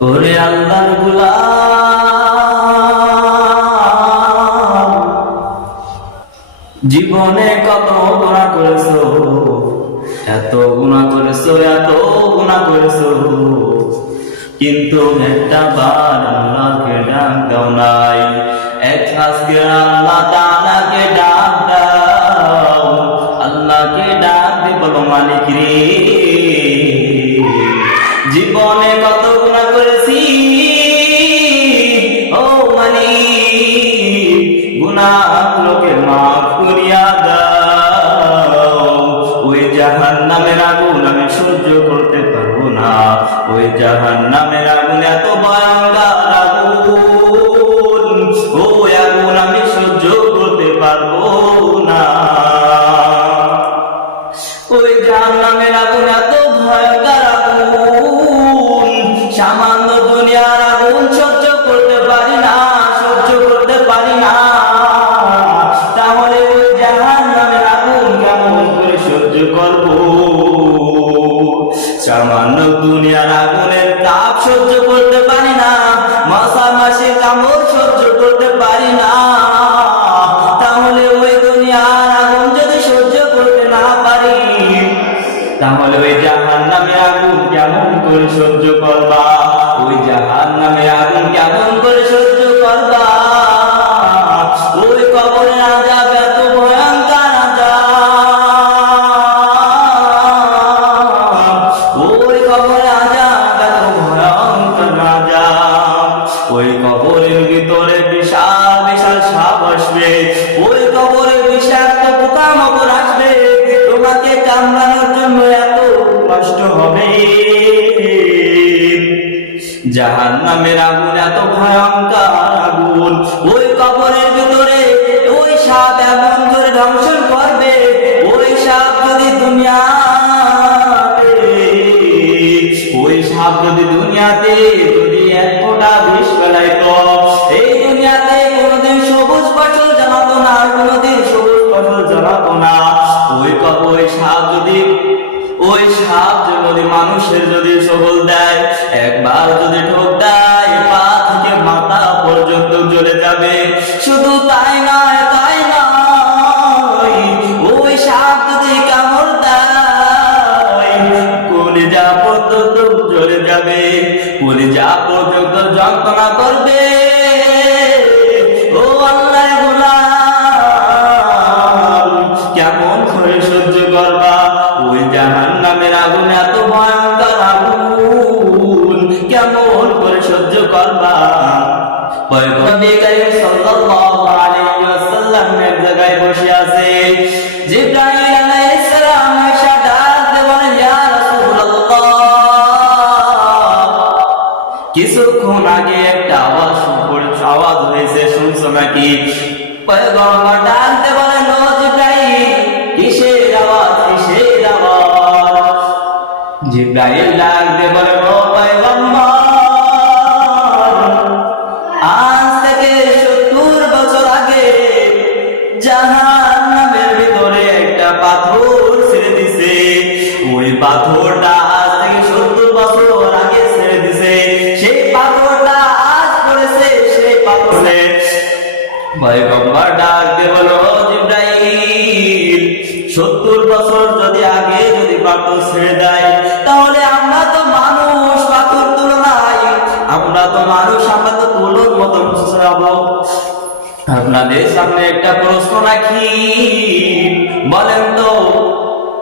ওরে আল্লাহর গোলাম, জীবনে কত গুনাহ করেছো, এত গুনাহ করেছো, এত গুনাহ করেছো, কিন্তু একটা বার আল্লাহকে ডাক দাও নাই। আজকে আল্লাহ তাআলাকে ডাক দাও, আল্লাহকে ডাক দিয়ে বলো, মালিক রে, জীবনে কত গুনাহ করেছি, ও মালিক, গুনাহগুলোকে মাফ করিয়া দাও। ওই জাহান্নামের আগুন আমি সহ্য করতে পারবো না, ওই জাহান্নামের আগুন এত ভয়ঙ্কর আগুন, ওই আগুন আমি সহ্য করতে পারবো না। ওই জাহান্নামের আগুন এত ভয়ঙ্কর আগুন, সামান্য দুনিয়ার আগুন সহ্য করতে পারি না, সহ্য করতে পারি না। তাহলে ওই জাহান্নামের আগুন কেমন করে সহ্য করব? সামান্য দুনিয়ার আগুনের তাপ সহ্য করতে পারি না, মশা মাসির কামড় সহ্য করতে পারি না। তাহলে ওই দুনিয়ার আগুন যদি সহ্য করতে না পারি, তাহলে ওই জাহান্নামের আগুন কেমন করে সহ্য করবা? ওই জাহান্নামের আগুন কেমন করে সহ্য করবা? ওই কবরের আযাব এত ভয়ঙ্কর আযাব, ওই কবরের আযাব এত ভয়ঙ্কর আযাব। ওই কবরের ভিতরে বিশাল বিশাল সাপ আসবে, ওই কবরের বিষাক্ত পোকামাকড় আসবে, তোমাকে কামড়ানোর জন্য এত কষ্ট হবে। জাহান্নামের আগুন এত ভয়ঙ্কর আগুন, ওই কবরের ভিতরে ওই সাপ এমন করে ধ্বংসন করবে, ওই সাপ যদি দুনিয়াতে, ওই সাপ যদি দুনিয়াতে যদি এক ফোঁটা বিষ ফেলাইতো, এই দুনিয়াতে কোনোদিন সবুজ ফসল জানাতো না, কোনোদিন সবুজ ফসল জানাতো না। ওই সাপ যদি, ওই সাপ যদি মানুষের যদি সবল দেয়, একবার যদি ঠোক দেয়, পা থেকে মাথা পর্যন্ত জ্বলে যাবে। শুধু তাই নয়, তাই নয়, ওই সাপ যদি কামড় দেয়, কলিজা পর্যন্ত জ্বলে যাবে, কলিজা পর্যন্ত যন্ত্রণা করবে। ও আল্লাহর গোলাম, কেমন করে সহ্য করবা? ওই জাহান্নামের আগুন এত ভয়ঙ্কর আগুন, কেমন করে সহ্য করবা? পয়গম্বর কারীম সাল্লাল্লাহু আলাইহি ওয়াসাল্লাম এক জায়গায় বসে আছে, জিবরাইল আলাইহিস সালাম এসে ডাক দিয়ে বলেন, ইয়া রাসূলুল্লাহ, কিছুক্ষণ আগে একটা আওয়াজ হয়েছে, শুনছো নাকি? পয়গম্বর ডাক দিয়ে বলেন, ও জিবরাইল, কিসের আওয়াজ, কিসের আওয়াজ? জিবরাইল ডাক দিয়ে বলেন, ও পয়গম্বর, আজ থেকে 70 বছর আগে জাহান্নামের ভিতরে একটা পাথর ছেড়ে দিছে, ওই পাথরটা আজ থেকে 70 বছর আগে ছেড়ে দিছে, সেই পাথরটা আজ পড়েছে, সেই পাথরে। পয়গম্বর ডাক দিয়ে বলো, ও জিবরাইল, 70 বছর যদি আগে যদি পাথর ছেড়ে দেয়, তাহলে আমরা তো মানুষ, পাথর তুলনায় আমরা তো মানুষ, আমরা তো তুলোর মতো হবো। আপনাদের সামনে একটা প্রশ্ন রাখি, বলেন তো,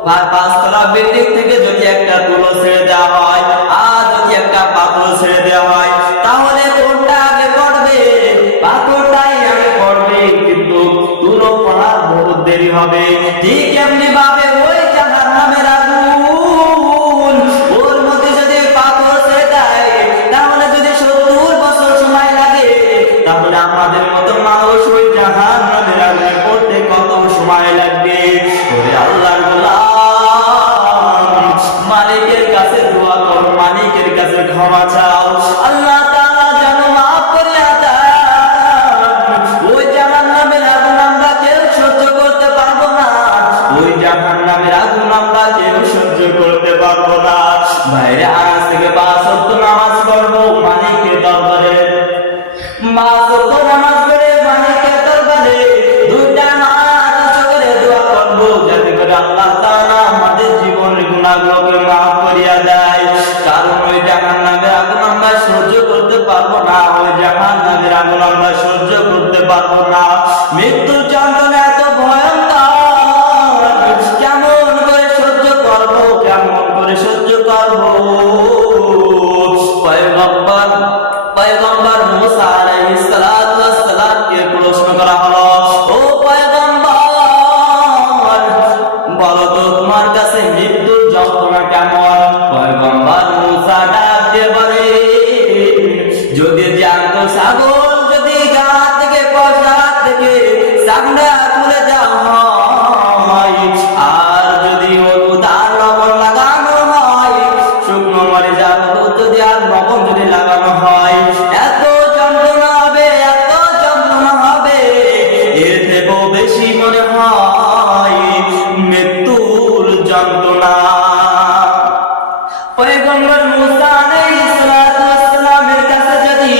5 তলা বিল্ডিং থেকে যদি একটা তুলো ছেড়ে দেওয়া হয়, আর যদি একটা পাথর ছেড়ে দেওয়া হয়, তাহলে কোনটা আগে পড়বে? পাথরটাই আগে পড়বে, কিন্তু তুলো পড়ার বহুত দেরি হবে। ঠিক এমনি ভাবে ওই জাহান্নামের আগুন, ওর মধ্যে যদি পাথর ছেড়ে দেয়, তাহলে যদি 70 বছর সময় লাগে, তাহলে আমাদের মতো মানুষ ওই জাহান্নামের আগুনে পড়তে কত সময় লাগবে? ওরে আল্লাহর গোলাম, মালিকের কাছে দোয়া করো, মালিকের কাছে ক্ষমা চাও, আল্লাহ তাআলা যেন মাফ করে দেন। ওই জাহান্নামের আগুন আমরা কেউ সহ্য করতে পারবো না, ওই জাহান্নামের আগুন আমরা কেউ সহ্য করতে পারবো না। বাইরে আজ থেকে 5 ওয়াক্ত নামাজ পড়বো। তার লবণ যদি লাগানো হয়, এত যন্ত্রণা হবে, এত যন্ত্রণা হবে, এর থেকেও বেশি মনে হয় মৃত্যুর যন্ত্রণা। পয়গম্বর মুসা আলাইহিস সালাতু ওয়াস সালামের কাছে যদি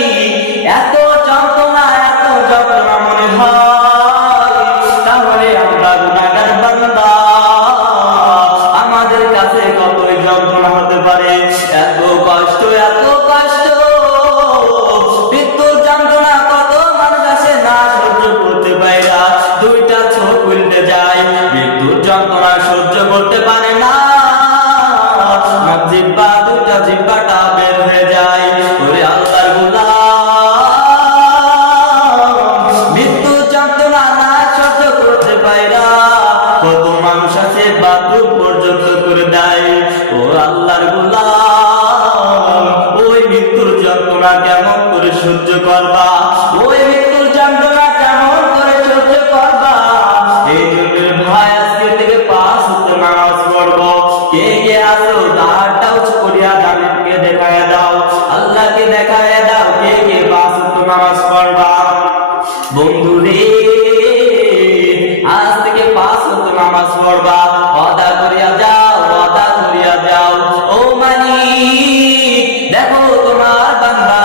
এত যন্ত্রণা মনে হয়, তাহলে আমরা গুনাহগার বান্দা, আমাদের কাছে কতই যন্ত্রণা হতে পারে। এত কষ্ট, এত কষ্ট, মৃত্যুর যন্ত্রণা কত মানুষ আছে না সহ্য করতে পারে না, দুইটা চোখ উল্টে যায়, মৃত্যুর যন্ত্রণা সহ্য করতে পারে না, জিহ্বা দুইটা জিহ্বাটা বের হয়ে যায়। ওরে আল্লাহর গোলাম, মৃত্যুর যন্ত্রণা না সহ্য করতে পারে না, কত মানুষ আছে বাথরুম পর্যন্ত করে দেয়। ও আল্লাহর গোলাম, ওই মৃত্যুর যন্ত্রণা কেমন করে সহ্য করবা, ওই মৃত্যুর যন্ত্রণা কেমন করে সহ্য করবা। এই জন্য ভাই আজকে থেকে 5 ওয়াক্ত নামাজ পড়বো। কে কে আসো হাতটা উঁচু করিয়া জানেনকে দেখায় দাও, আল্লাহকে দেখায় দাও, কে কে 5 ওয়াক্ত নামাজ পড়বা। বন্ধু রে, আজ থেকে 5 ওয়াক্ত নামাজ পড়বা, ওয়াদা করিয়া যাও, ওয়াদা করিয়া যাও। ও মালিক, দেখো তোমার বান্দা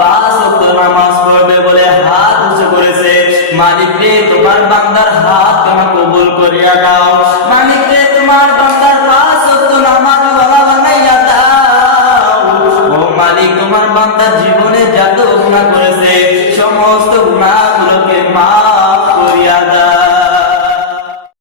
5 ওয়াক্ত নামাজ পড়বে বলে হাত উঁচু করেছে। মালিক রে, তোমার বান্দার হাত তুমি কবুল করিয়া নাও। মালিক রে, তোমার বান্দার 5 ওয়াক্ত নামাজ ওয়ালা বানাইয়া দাও। ও মালিক, তোমার বান্দা জীবনে যত গুনাহ